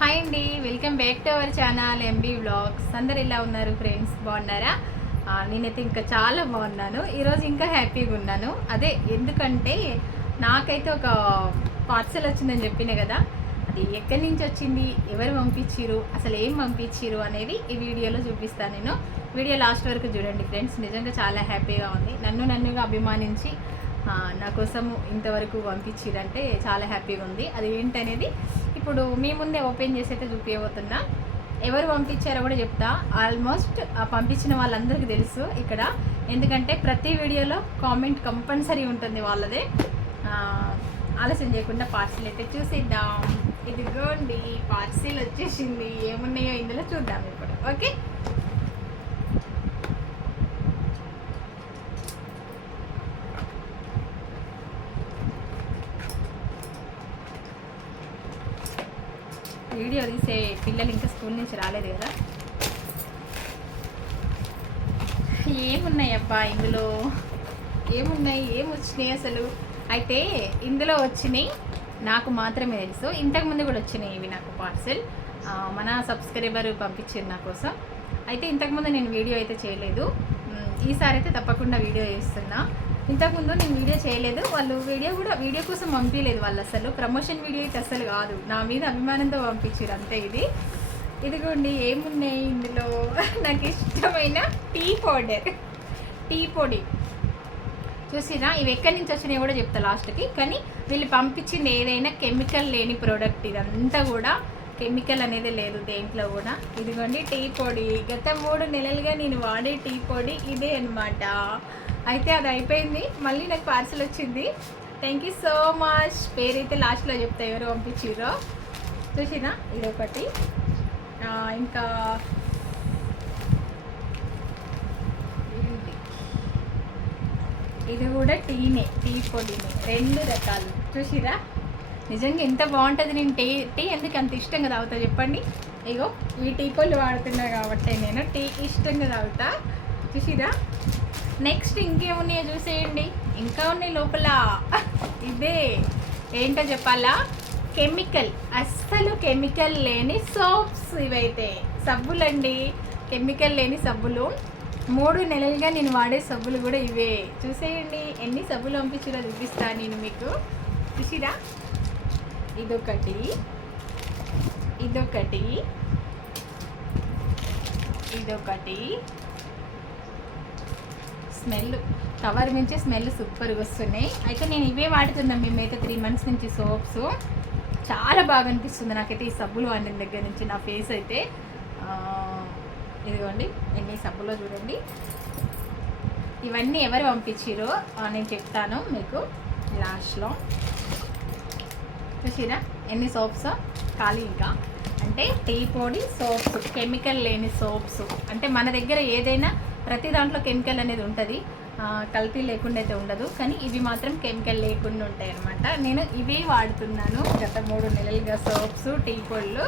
Hi అండి welcome back to our channel MB vlogs అందరు ఎలా ఉన్నారు ఫ్రెండ్స్ బాగున్నారా? నేనైతే ఇంకా చాలా బాగున్నాను. ఈరోజు ఇంకా హ్యాపీగా ఉన్నాను. అదే ఎందుకంటే నాకైతే ఒక పార్సల్ వచ్చిందని చెప్పిన కదా అది ఎక్కడి నుంచి వచ్చింది ఎవరు పంపించిరు అసలు ఏం పంపించిరు అనేది ఈ వీడియోలో చూపిస్తాను నేను. వీడియో లాస్ట్ వరకు చూడండి ఫ్రెండ్స్ నిజంగా చాలా హ్యాపీగా ఉంది. నన్ను నన్నుగా అభిమానించి నా కోసం ఇంతవరకు పంపించిరంటే చాలా హ్యాపీగా ఉంది. అది ఏంటనేది ఇప్పుడు మీ ముందే ఓపెన్ చేసి అయితే చూపించబోతున్నా ఎవరు పంపించారో కూడా చెప్తా. ఆల్మోస్ట్ పంపించిన వాళ్ళందరికీ తెలుసు ఇక్కడ. ఎందుకంటే ప్రతి వీడియోలో కామెంట్ కంపల్సరీ ఉంటుంది వాళ్ళదే. ఆలస్యం చేయకుండా పార్సిల్ అయితే చూసిద్దాం. ఇదిగోండి పార్సిల్ వచ్చేసింది. ఏమున్నాయో ఇందులో చూద్దాం ఇప్పుడు. ఓకే? వీడియో తీసే పిల్లలు ఇంకా స్కూల్ నుంచి రాలేదు కదా. ఏమున్నాయి అబ్బా ఇందులో? ఏమున్నాయి? ఏం వచ్చినాయి అసలు? అయితే ఇందులో వచ్చినాయి నాకు మాత్రమే తెలుసు. ఇంతకుముందు కూడా వచ్చినాయి ఇవి నాకు పార్సెల్. మన సబ్స్క్రైబర్ పంపించింది నా కోసం. అయితే ఇంతకుముందు నేను వీడియో అయితే చేయలేదు. ఈసారి అయితే తప్పకుండా వీడియో చేస్తున్నా. ఇంతకుముందు నేను వీడియో చేయలేదు. వాళ్ళు వీడియో కూడా వీడియో కోసం పంపించలేదు వాళ్ళు అసలు. ప్రమోషన్ వీడియో అయితే అసలు కాదు. నా మీద అభిమానంతో పంపించారు అంతే ఇది. ఇదిగోండి ఏమున్నాయి ఇందులో? నాకు ఇష్టమైన టీ పౌడర్. టీ పొడి. చూసినా ఇవి ఎక్కడి నుంచి వచ్చినాయి కూడా చెప్తా లాస్ట్కి. కానీ వీళ్ళు పంపించింది ఏదైనా కెమికల్ లేని ప్రోడక్ట్ ఇదంతా కూడా. కెమికల్ అనేది లేదు దేంట్లో కూడా. ఇదిగోండి టీ పొడి. గత మూడు నెలలుగా నేను వాడే టీ పొడి ఇదే అన్నమాట. అయితే అది అయిపోయింది. మళ్ళీ నాకు పార్సల్ వచ్చింది. థ్యాంక్ యూ సో మచ్ పేరైతే లాస్ట్లో చెప్తా ఎవరు పంపించారో చూసినా? ఇది ఒకటి ఇంకా ఇది కూడా టీనే టీ పొడినే రెండు రకాలు. చూసిరా? నిజంగా ఎంత బాగుంటుంది నేను టీ టీ ఎందుకు అంత ఇష్టంగా తాగుతా చెప్పండి? ఇగో ఈ టీ పొడి వాడుతున్నా కాబట్టి నేను టీ ఇష్టంగా తాగుతా. చూసిరా? నెక్స్ట్ ఇంకేమున్నాయో చూసేయండి. ఇంకా ఉన్నాయి లోపల. ఇదే ఏంటో చెప్పాలా? కెమికల్. అస్సలు కెమికల్ లేని సోప్స్ ఇవైతే. సబ్బులండి. కెమికల్ లేని సబ్బులు. మూడు నెలలుగా నేను వాడే సబ్బులు కూడా ఇవే. చూసేయండి. ఎన్ని సబ్బులు పంపించిరా చూపిస్తా నేను మీకు. చూసిరా? ఇదొకటి. ఇదొకటి. ఇదొకటి. స్మెల్ కవర్ నుంచి స్మెల్ సూపర్గా వస్తున్నాయి. అయితే నేను ఇవే వాడుతున్నాను మేమైతే త్రీ మంత్స్ నుంచి సోప్స్. చాలా బాగా అనిపిస్తుంది నాకైతే ఈ సబ్బులు వాడిన దగ్గర నుంచి నా ఫేస్ అయితే. ఇదిగోండి ఎన్ని సబ్బులో చూడండి. ఇవన్నీ ఎవరు పంపించారో నేను చెప్తాను మీకు. లాస్ట్లో. చూసిరా? ఎన్ని సోప్స్? ఖాళీ ఇంకా. అంటే టీ పొడి సోప్స్ కెమికల్ లేని సోప్స్. అంటే మన దగ్గర ఏదైనా ప్రతి దాంట్లో కెమికల్ అనేది ఉంటుంది. కల్తీ లేకుండా అయితే ఉండదు. కానీ ఇవి మాత్రం కెమికల్ లేకుండా ఉంటాయి అనమాట నేను ఇవే వాడుతున్నాను గత మూడు నెలలుగా సోప్స్ టీ పొడులు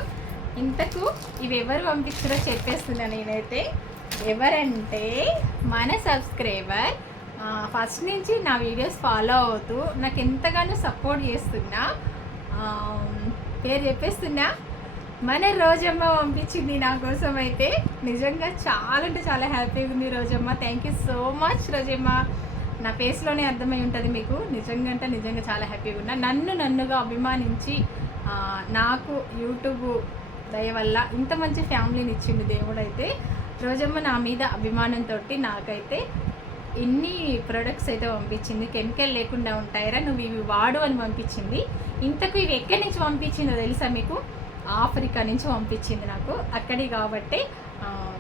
ఇంతకు ఇవి ఎవరు పంపించారో చెప్పేస్తున్నా నేనైతే. ఎవరంటే మన సబ్స్క్రైబర్. ఫస్ట్ నుంచి నా వీడియోస్ ఫాలో అవుతూ నాకు ఎంతగానో సపోర్ట్ చేస్తున్నా. పేరు చెప్పేస్తున్నా. మన రోజమ్మ పంపించింది నా కోసం అయితే నిజంగా చాలా అంటే చాలా హ్యాపీగా ఉంది Rojamma. Thank you so much Rojamma. నా ఫేస్లోనే అర్థమై ఉంటుంది మీకు. నిజంగా అంటే నిజంగా చాలా హ్యాపీగా ఉన్నా. నన్ను నన్నుగా అభిమానించి నాకు యూట్యూబ్ దయ వల్ల ఇంత మంచి ఫ్యామిలీని ఇచ్చిండు దేవుడు అయితే రోజమ్మ నా మీద అభిమానంతో నాకైతే ఎన్ని ప్రొడక్ట్స్ అయితే పంపించింది. కెమికల్ లేకుండా ఉంటాయరా నువ్వు ఇవి వాడు అని పంపించింది. ఇంతకు ఇవి ఎక్కడి నుంచి పంపించిందో తెలుసా మీకు? ఆఫ్రికా నుంచి పంపించింది నాకు. అక్కడి కాబట్టి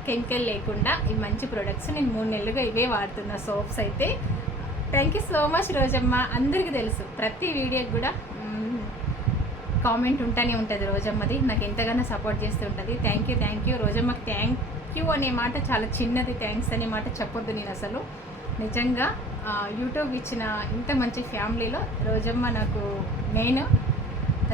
కెమికల్ లేకుండా ఈ మంచి ప్రొడక్ట్స్ నేను మూడు నెలలుగా ఇవే వాడుతున్నా సోప్స్ అయితే. Thank you so much Rojamma. అందరికీ తెలుసు ప్రతి వీడియోకి కూడా కామెంట్ ఉంటూనే ఉంటుంది రోజమ్మది. నాకు ఎంతగానో సపోర్ట్ చేస్తూ ఉంటుంది. థ్యాంక్ యూ థ్యాంక్ యూ రోజమ్మకి థ్యాంక్ యూ అనే మాట చాలా చిన్నది. థ్యాంక్స్ అనే మాట చెప్పొద్దు నేను అసలు. నిజంగా యూట్యూబ్ ఇచ్చిన ఇంత మంచి ఫ్యామిలీలో రోజమ్మ నాకు నేను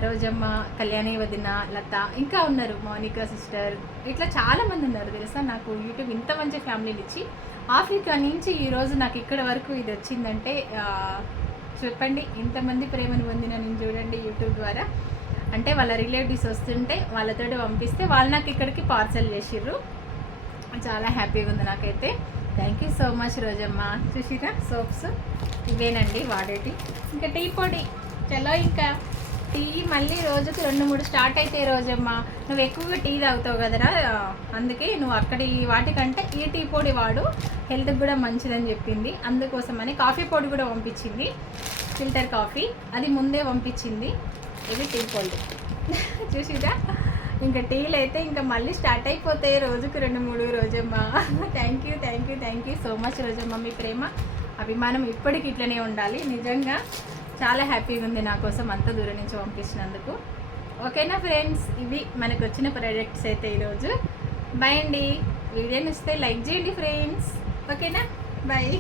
రోజమ్మ కళ్యాణి వదిన లత ఇంకా ఉన్నారు మౌనిక సిస్టర్. ఇట్లా చాలా మంది ఉన్నారు తెలుసా? నాకు యూట్యూబ్ ఇంత మంచి ఫ్యామిలీని ఇచ్చి ఆఫ్రికా నుంచి ఈరోజు నాకు ఇక్కడ వరకు ఇది వచ్చిందంటే చెప్పండి ఇంతమంది ప్రేమను పొందిన నేను చూడండి యూట్యూబ్ ద్వారా. అంటే వాళ్ళ రిలేటివ్స్ వస్తుంటే వాళ్ళతో పంపిస్తే వాళ్ళు నాకు ఇక్కడికి పార్సల్ చేసిర్రు. చాలా హ్యాపీగా ఉంది నాకైతే. Thank you so much Rojamma. చూసిరా? సోప్స్. ఇవేనండి వాడేటి. ఇంకా టీ పొడి. చలో ఇంకా. టీ మళ్ళీ రోజుకి రెండు మూడు స్టార్ట్ అయితే రోజమ్మా. నువ్వు ఎక్కువగా టీ తాగుతావు కదరా? అందుకే నువ్వు అక్కడి వాటికంటే ఈ టీ పొడి వాడు. హెల్త్కి కూడా మంచిదని చెప్పింది. అందుకోసమని కాఫీ పొడి కూడా పంపించింది. Filter coffee. అది ముందే పంపించింది. ఇది టీ పొడి. చూసిరా ఇంకా టీలు అయితే ఇంకా మళ్ళీ స్టార్ట్ అయిపోతాయి రోజుకు రెండు మూడు Rojamma. Thank you thank you thank you so much Rojamma. మీ ప్రేమ అభిమానం ఇప్పటికి ఇట్లనే ఉండాలి. నిజంగా చాలా హ్యాపీగా ఉంది నా కోసం అంత దూరం నుంచి పంపించినందుకు. ఓకేనా ఫ్రెండ్స్? ఇవి మనకు వచ్చిన ప్రొడక్ట్స్ అయితే ఈరోజు. బాయ్ అండి. వీడియో నచ్చితే లైక్ చేయండి ఫ్రెండ్స్. ఓకేనా? బాయ్